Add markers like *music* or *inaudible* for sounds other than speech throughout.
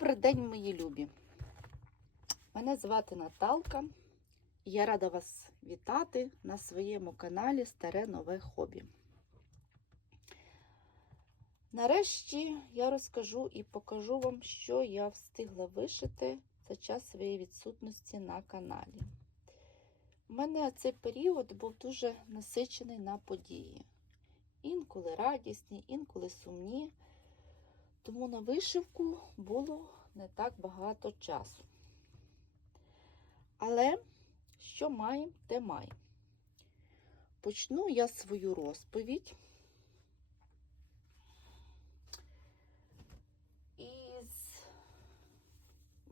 Добрий день, мої любі! Мене звати Наталка. Я рада вас вітати на своєму каналі Старе Нове Хобі. Нарешті я розкажу і покажу вам, що я встигла вишити за час своєї відсутності на каналі. У мене цей період був дуже насичений на події. Інколи радісні, інколи сумні. Тому на вишивку було не так багато часу. Але що маємо, те маємо. Почну я свою розповідь із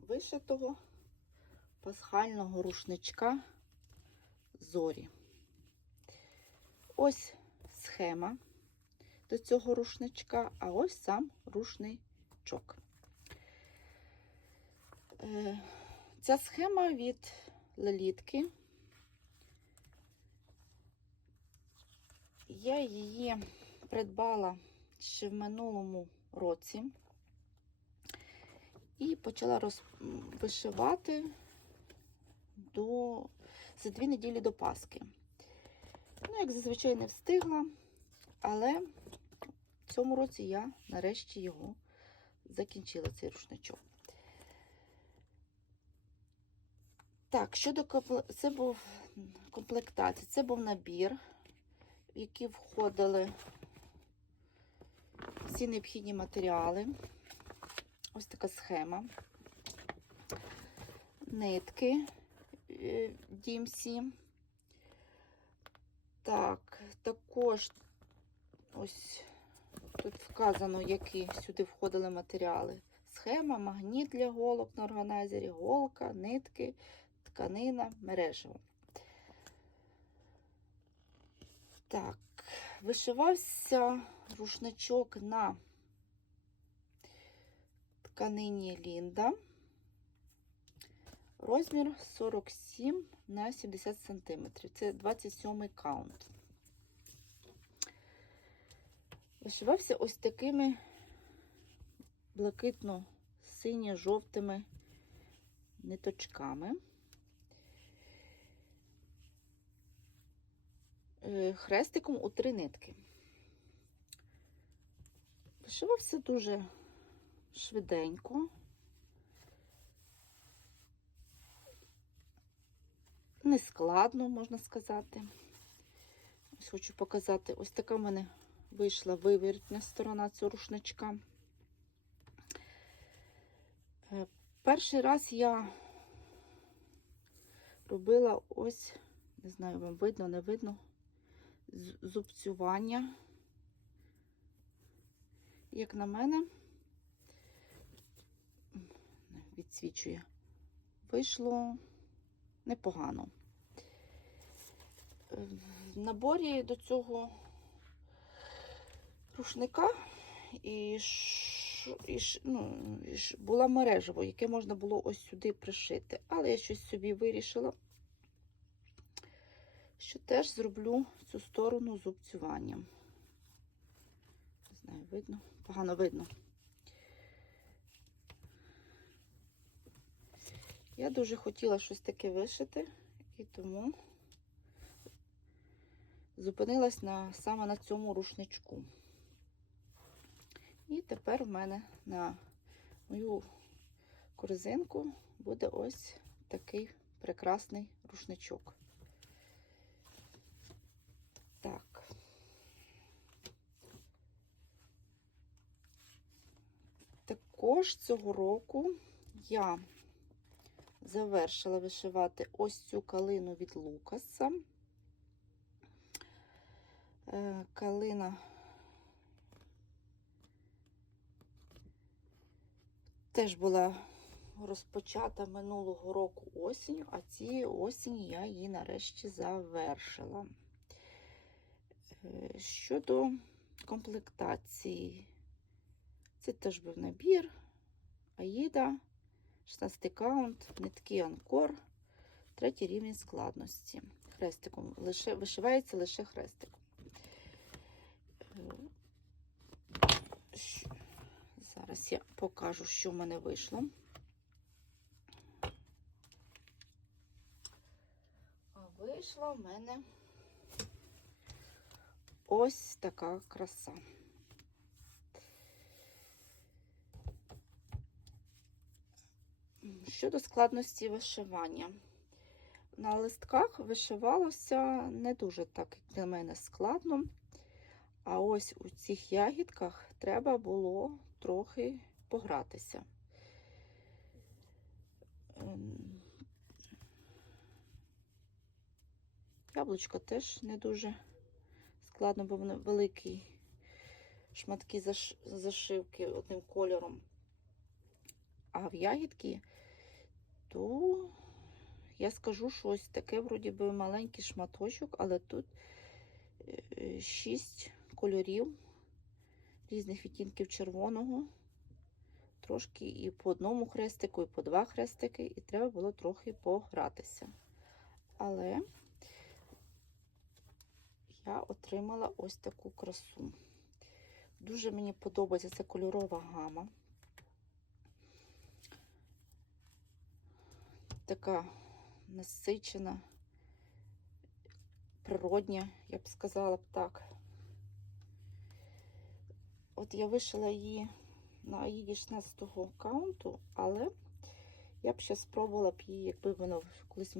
вишитого пасхального рушничка зорі. Ось схема до цього рушничка, а ось сам рушничок. Е, Ця схема від лелітки. Я її придбала ще в минулому році і почала роз... вишивати до... за дві неділі до Пасхи. Ну, як зазвичай не встигла, але в цьому році я нарешті його закінчила, цей рушничок. Так, щодо це був комплектація, це був набір, в який входили всі необхідні матеріали. Ось така схема. Нитки е, DMC. Так, також ось тут вказано, які сюди входили матеріали. Схема, магніт для голок на органайзері, голка, нитки, тканина, мережево. Так, вишивався рушничок на тканині Лінда. Розмір 47 на 70 см. Це 27 каунт. Вишивався ось такими блакитно-синьо-жовтими ниточками. Е, Хрестиком у три нитки. Вишивався дуже швиденько. Нескладно, можна сказати. Ось хочу показати, ось така в мене вийшла вивертня сторона цього рушничка. Е, Перший раз я робила ось, не знаю, вам видно, не видно, зубцювання. Як на мене, відсвічує, вийшло непогано. В наборі до цього рушника і, і, ну, була мережево, яке можна було ось сюди пришити. Але я щось собі вирішила, що теж зроблю цю сторону зубцюванням. Не знаю, видно, погано видно. Я дуже хотіла щось таке вишити, і тому зупинилась на, саме на цьому рушничку. І тепер в мене на мою корзинку буде ось такий прекрасний рушничок. Так. Також цього року я завершила вишивати ось цю калину від Лукаса. Е, Калина теж була розпочата минулого року осінню, а цієї осені я її нарешті завершила. Е, Щодо комплектації, це теж був набір, Аїда, 16 каунт, нитки Анкор, третій рівень складності. Хрестиком лише вишивається лише хрестиком. Зараз я покажу, що в мене вийшло. А вийшла в мене ось така краса. Щодо складності вишивання. На листках вишивалося не дуже так, як для мене, складно. А ось у цих ягідках треба було трохи погратися. Ем, Яблучко теж не дуже складно, бо вони великі шматки заш- зашивки одним кольором. А в ягідки, то я скажу щось таке, вроді би маленький шматочок, але тут е, шість кольорів різних відтінків червоного. Трошки і по одному хрестику, і по два хрестики, і треба було трохи погратися. Але я отримала ось таку красу. Дуже мені подобається ця кольорова гама. Така насичена, природня, я б сказала б так. От я вишила її на Аїді 16-го аккаунту, але я б ще спробувала б її, якби воно колись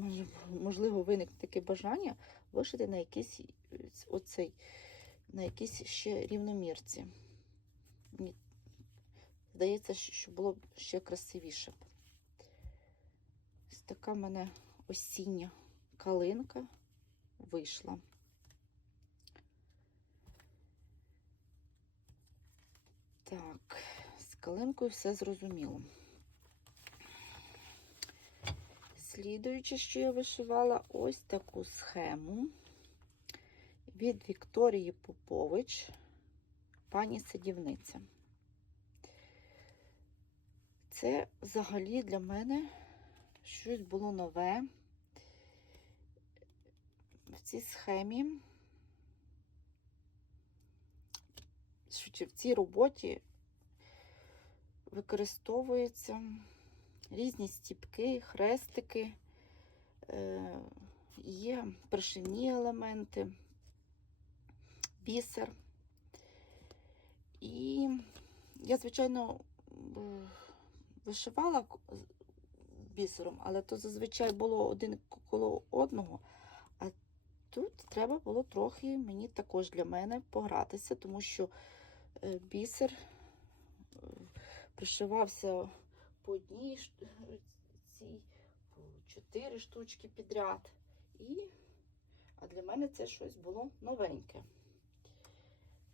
можливо виникне таке бажання, вишити на якийсь оцей, на якісь ще рівномірці. Мені здається, що було б ще красивіше така в мене осіння калинка вийшла. Так, з калинкою все зрозуміло. Слідуючи, що я вишивала ось таку схему від Вікторії Попович, пані садівниця. Це взагалі для мене щось було нове в цій схемі. Швидше, в цій роботі використовуються різні стіпки, хрестики, е, є пришивні елементи, бісер. І я, звичайно, вишивала к- з- бісером, але то зазвичай було один коло одного. А тут треба було трохи мені також для мене погратися, тому що е, бісер е, пришивався по одній цій, по чотири штучки підряд. І, а для мене це щось було новеньке.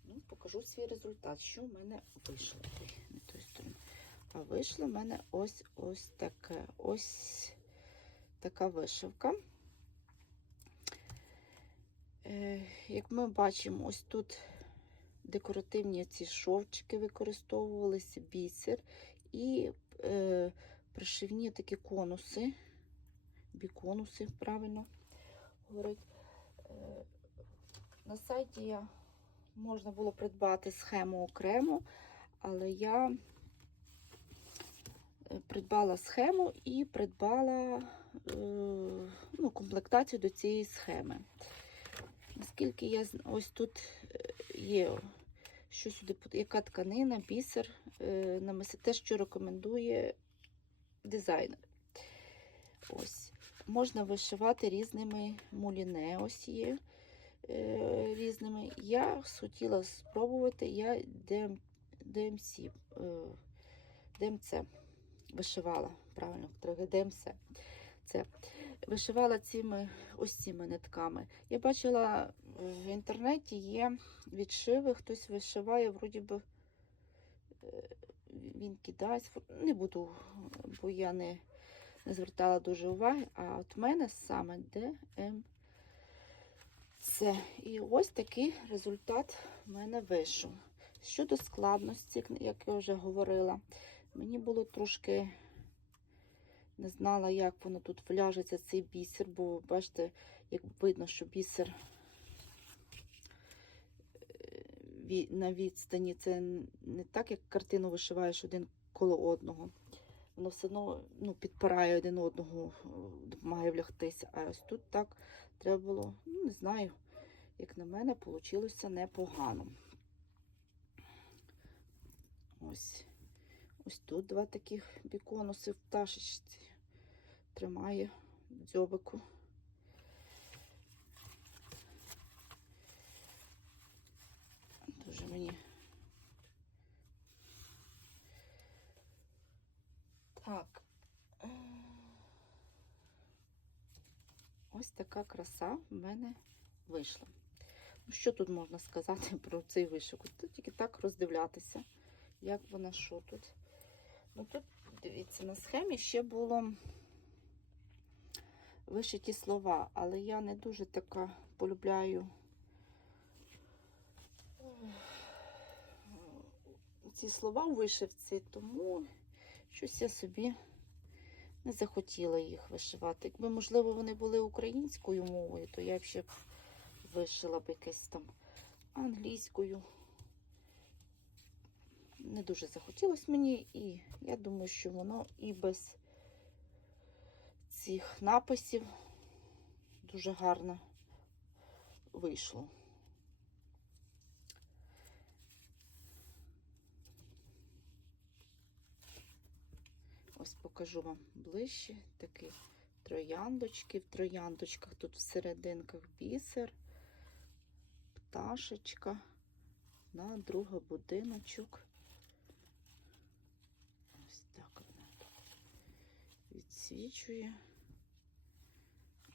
Ну, покажу свій результат, що в мене вийшло. Не тої А вийшло в мене ось ось таке. Ось така вишивка. Е, Як ми бачимо, ось тут декоративні ці шовчики використовувалися, бісер і е, пришивні такі конуси, біконуси, правильно говорить. Е, на сайті я можна було придбати схему окремо, але я придбала схему і придбала е, ну, комплектацію до цієї схеми. Наскільки я ось тут е, є, що сюди, яка тканина, бісер, е, те, що рекомендує дизайнер. Ось. Можна вишивати різними муліне, ось є різними. Я хотіла спробувати, я ДМ, ДМС, ДМЦ вишивала, правильно, трохи Це вишивала цими ось цими нитками. Я бачила в інтернеті є відшиви, хтось вишиває, вроді би е, він кидасть. Не буду, бо я не, не звертала дуже уваги. А от мене саме ДМ. Це. І ось такий результат в мене вийшов. Щодо складності, як я вже говорила, мені було трошки не знала, як воно тут вляжеться, цей бісер, бо бачите, як видно, що бісер е, на відстані. Це не так, як картину вишиваєш один коло одного. Воно все одно ну, підпирає один одного, допомагає влягтися. А ось тут так треба було, ну не знаю, як на мене, вийшло непогано. Ось. Ось тут два таких біконуси в пташечці. Тримає дзьобику. Дуже мені. Так. Е, Ось така краса в мене вийшла. Ну, що тут можна сказати *laughs* про цей вишивку? Тут тільки так роздивлятися, як вона що тут. Ну тут, дивіться, на схемі ще було вишиті слова, але я не дуже така полюбляю е, ці слова у вишивці, тому щось я собі не захотіла їх вишивати. Якби, можливо, вони були українською мовою, то я б ще вишила б якесь там англійською. Не дуже захотілося мені, і я думаю, що воно і без цих написів дуже гарно вийшло. Ось покажу вам ближче такі трояндочки. В трояндочках тут в серединках бісер, пташечка, на друга будиночок. Ось так вона відсвічує.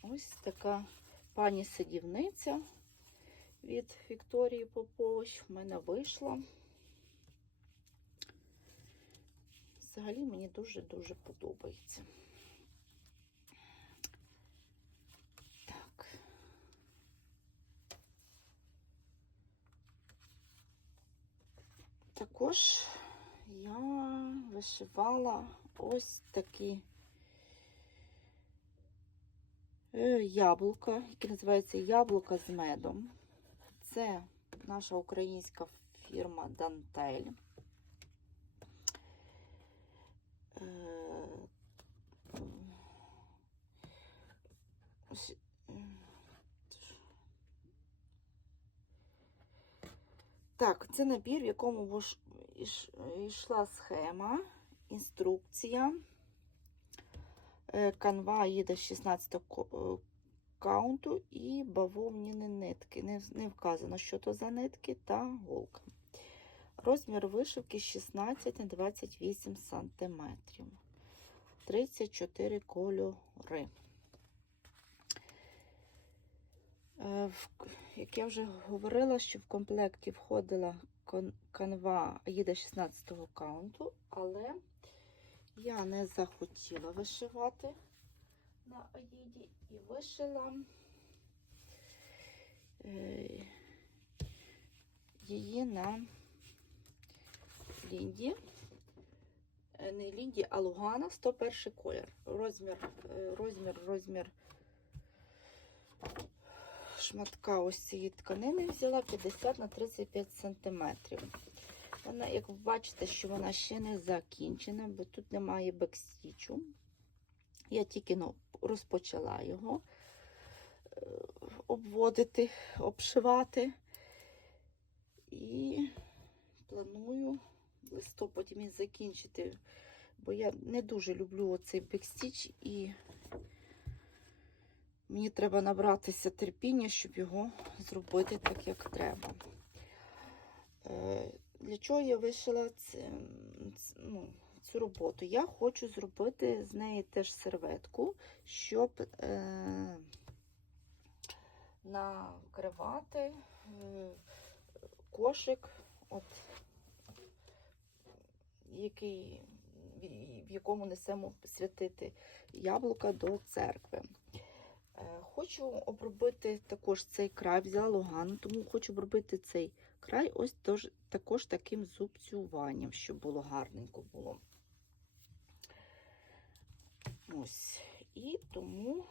Ось така пані садівниця від Вікторії Попович в мене вийшла. Взагалі мені дуже-дуже подобається. Так. Також я вишивала ось такі яблука, які називаються яблука з медом. Це наша українська фірма Дантель. Е, е, Так, це набір, в якому йшла схема, інструкція. Е, Канва їде з 16 е, каунту і бавовняні нитки. Не, не вказано, що то за нитки та голка. Розмір вишивки 16 на 28 см. 34 кольори. Е, Як я вже говорила, що в комплекті входила канва Аїда 16 каунту, але я не захотіла вишивати на Аїді і вишила е, її на Лінді. Е, Не Лінді, а Лугана 101 колір. Розмір, е, розмір, розмір шматка ось цієї тканини взяла 50 на 35 сантиметрів. Вона, як ви бачите, що вона ще не закінчена, бо тут немає бекстічу. Я тільки ну, розпочала його е, обводити, обшивати. І планую листопаді він закінчити, бо я не дуже люблю оцей бекстіч і мені треба набратися терпіння, щоб його зробити так, як треба. Для чого я вишила ці- ц- ну, цю роботу? Я хочу зробити з неї теж серветку, щоб е, накривати е, кошик, от, який, в- в якому несемо святити яблука до церкви. Е, Хочу обробити також цей край, взяла логану, тому хочу обробити цей край ось тож, також таким зубцюванням, щоб було гарненько було. Ось. І тому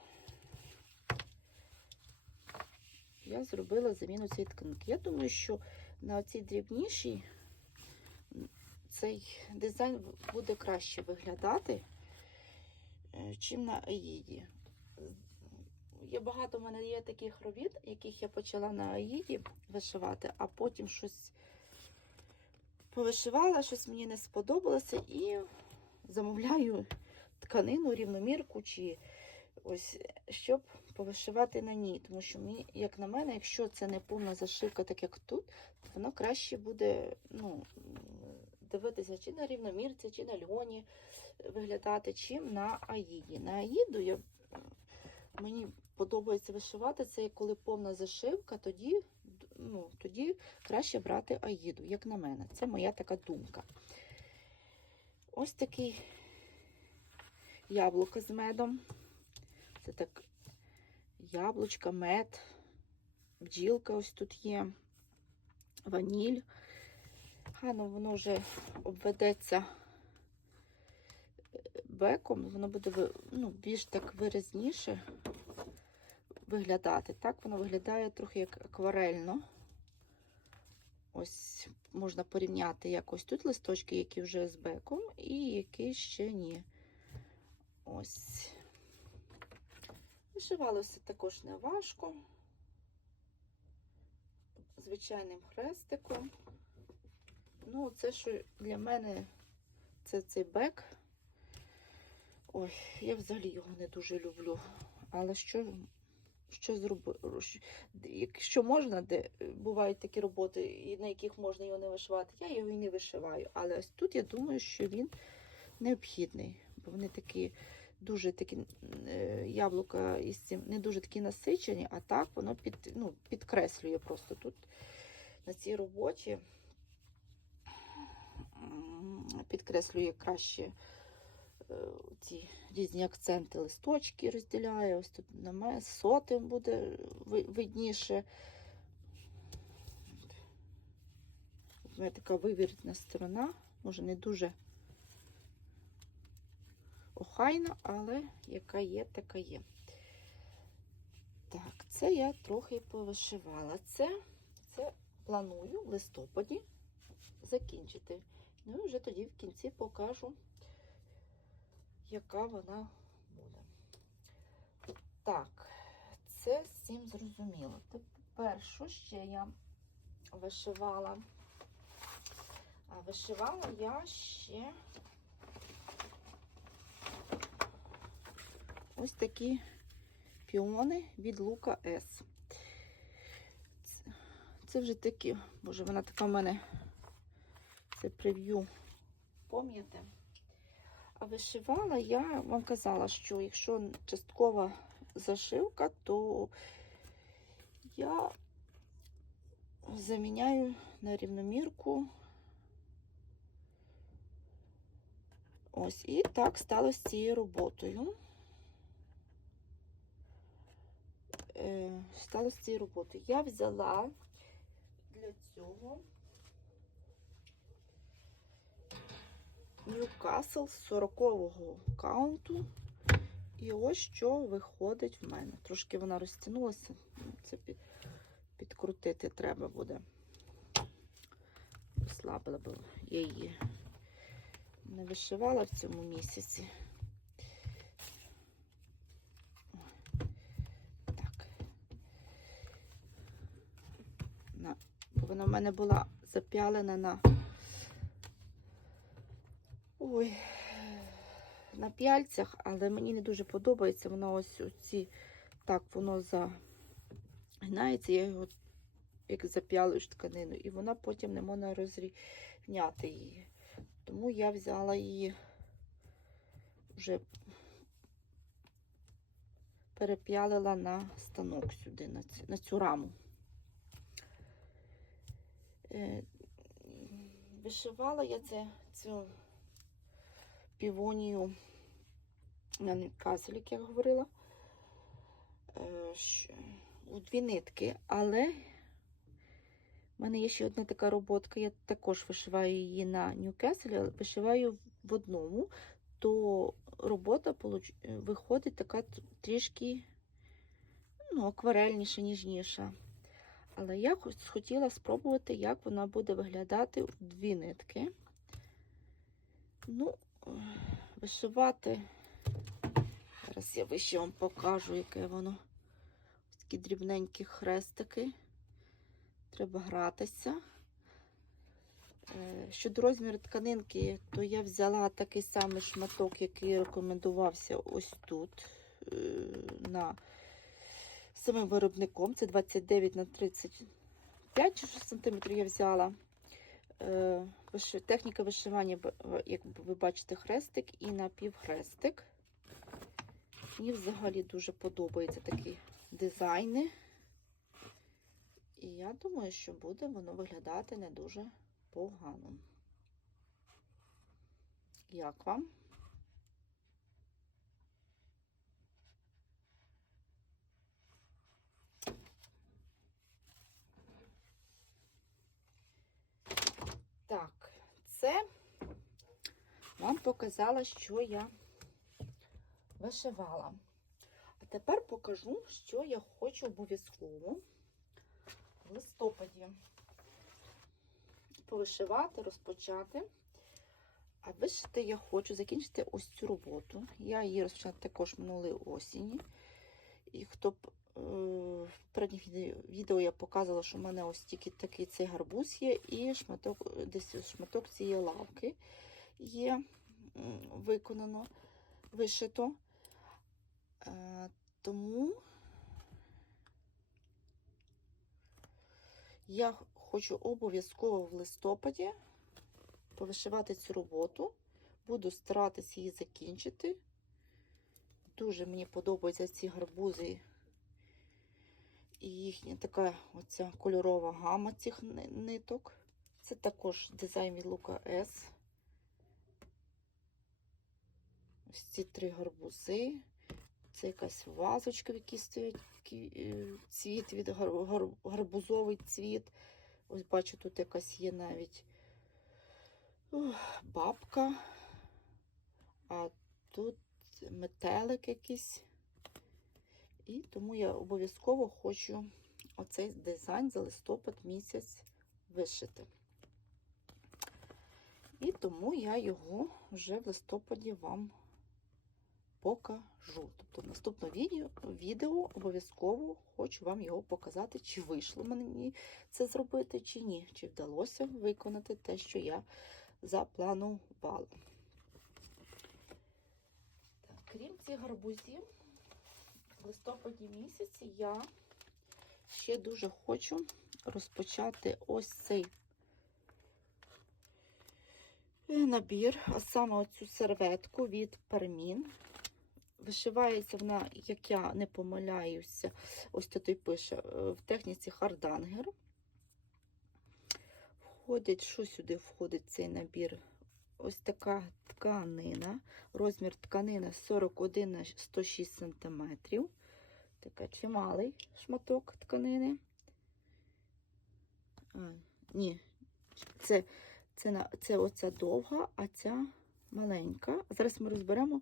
я зробила заміну цієї тканки. Я думаю, що на оцій дрібнішій цей дизайн буде краще виглядати, е, чим на Аїді. Є багато в мене є таких робіт, яких я почала на Аїді вишивати, а потім щось повишивала, щось мені не сподобалося і замовляю тканину, рівномірку, чи ось щоб повишивати на ній. Тому що мені, як на мене, якщо це не повна зашивка, так як тут, то воно краще буде ну, дивитися чи на рівномірці, чи на льоні виглядати, чим на Аїді. На Аїду я, мені подобається вишивати це, коли повна зашивка, тоді, ну, тоді краще брати Аїду, як на мене. Це моя така думка. Ось такий яблуко з медом. Це так яблучка, мед, бджілка ось тут є, ваніль. Гарно воно вже обведеться е, беком, воно буде ну, більш так виразніше виглядати. Так воно виглядає трохи як акварельно. Ось можна порівняти якось тут листочки, які вже з беком, і які ще ні. Ось. Вишивалося також не важко. Звичайним хрестиком. Ну, це, що для мене це цей бек. Ой, я взагалі його не дуже люблю. Але що, що зробити? Якщо можна, де бувають такі роботи, на яких можна його не вишивати, я його і не вишиваю. Але ось тут я думаю, що він необхідний, бо вони такі дуже такі е, яблука із цим не дуже такі насичені, а так воно під, ну, підкреслює просто тут на цій роботі. Підкреслює краще е, ці різні акценти, листочки розділяє. Ось тут на мене сотим буде видніше. У мене така вивіртна сторона, може не дуже охайна, але яка є, така є. Так, це я трохи повишивала. Це, це планую в листопаді закінчити. Ну і вже тоді в кінці покажу, яка вона буде. Так, це цим зрозуміло. Тепер, що ще я вишивала? А вишивала я ще ось такі піони від Лука С. Це, це вже такі, боже, вона така в мене це прев'ю. Пам'ятаєте? А вишивала я вам казала, що якщо часткова зашивка, то я заміняю на рівномірку. Ось, і так стало з цією роботою. Е, стало з цією роботою. Я взяла для цього Ньюкасл з 40-го каунту. І ось що виходить в мене. Трошки вона розтягнулася. Це під, підкрутити треба буде. Ослабила, бо я її не вишивала в цьому місяці. Так. Вона в мене була зап'ялена на ой, на п'яльцях, але мені не дуже подобається. Воно ось ці, так, воно загинається, я його як зап'ялиш тканину, і вона потім не можна розрівняти її. Тому я взяла її вже переп'ялила на станок сюди, на цю, на цю раму. Е, Вишивала я це, цю півонію на Ньюкаселі, як я говорила, е, у дві нитки, але в мене є ще одна така роботка, я також вишиваю її на Ньюкеселі, але вишиваю в одному, то робота е, виходить така трішки ну, акварельніша, ніжніша. Але я хотіла спробувати, як вона буде виглядати в дві нитки. Ну, вишивати. Зараз я вище вам покажу, яке воно. Ось такі дрібненькі хрестики. Треба гратися. Е, Щодо розміру тканинки, то я взяла такий самий шматок, який рекомендувався ось тут. е, на самим виробником. Це 29 на 35 см я взяла. Е, Техніка вишивання, як ви бачите, хрестик і напівхрестик. Мені взагалі дуже подобаються такі дизайни. І я думаю, що буде воно виглядати не дуже погано. Як вам? Це вам показала, що я вишивала. А тепер покажу, що я хочу обов'язково в листопаді повишивати, розпочати. А вишити я хочу закінчити ось цю роботу. Я її розпочала також минулої осені. І хто б в передніх відео, я показувала, що в мене ось тільки такий цей гарбуз є, і шматок, десь шматок цієї лавки є виконано, вишито. Е, тому я хочу обов'язково в листопаді повишивати цю роботу. Буду старатися її закінчити. Дуже мені подобаються ці гарбузи і їхня така оця кольорова гама цих ниток. Це також дизайн від Лука С. Ось ці три гарбузи. Це якась вазочка, в якій стоять е, цвіт від гар, гар, гарбузовий цвіт. Ось бачу, тут якась є навіть бабка. А тут метелик якийсь. І тому я обов'язково хочу оцей дизайн за листопад місяць вишити. І тому я його вже в листопаді вам покажу. Тобто в наступному відео, відео обов'язково хочу вам його показати, чи вийшло мені це зробити, чи ні. Чи вдалося виконати те, що я запланувала. Крім цих гарбузів, в листопаді місяці я ще дуже хочу розпочати ось цей набір, а саме оцю серветку від Пермін. Вишивається вона, як я не помиляюся, ось тут і пише, е, в техніці хардангер. Входить, що сюди входить цей набір? Ось така тканина. Розмір тканини 41 на 106 см. Така чималий шматок тканини. А, ні, це, це, це оця довга, а ця маленька. Зараз ми розберемо.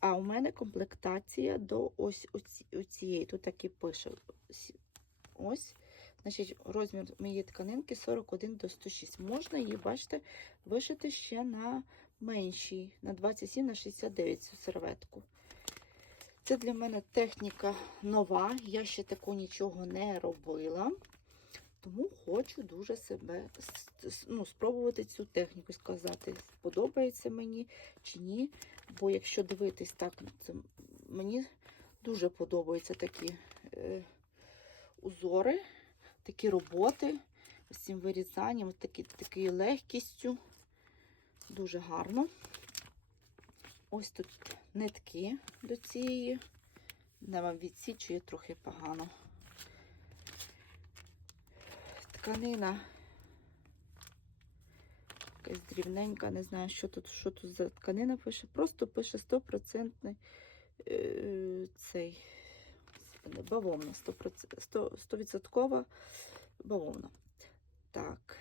А у мене комплектація до ось оці- оцієї. Тут так і пише. Ось. Значить, розмір моєї тканинки 41 до 106. Можна її, бачите, вишити ще на меншій, на 27 на 69 цю серветку. Це для мене техніка нова. Я ще таку нічого не робила. Тому хочу дуже себе ну, спробувати цю техніку сказати, сподобається мені чи ні. Бо якщо дивитись так, це мені дуже подобаються такі е, узори, такі роботи з цим вирізанням, такою легкістю. Дуже гарно. Ось тут нитки до цієї. Не вам відсічує трохи погано. Тканина якась дрібненька, не знаю, що тут, що тут за тканина пише. Просто пише 100% е, цей бавовна, 100%, 100, 100% бавовна. Так.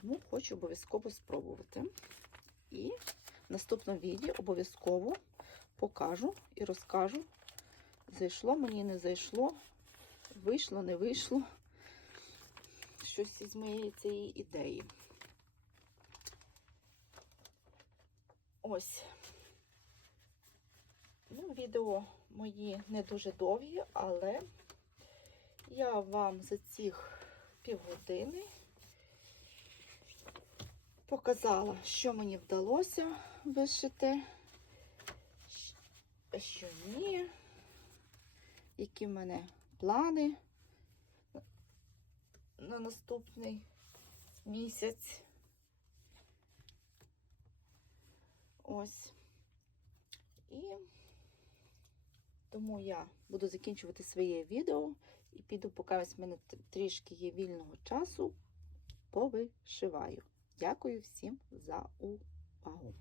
Тому хочу обов'язково спробувати. І в наступному відео обов'язково покажу і розкажу, зайшло мені, не зайшло. вийшло, не вийшло. Щось із моєї цієї ідеї. Ось. Ну, відео мої не дуже довгі, але я вам за цих півгодини показала, що мені вдалося вишити, що ні, які в мене плани на наступний місяць. Ось. І тому я буду закінчувати своє відео і піду, поки ось в мене трішки є вільного часу, повишиваю. Дякую всім за увагу.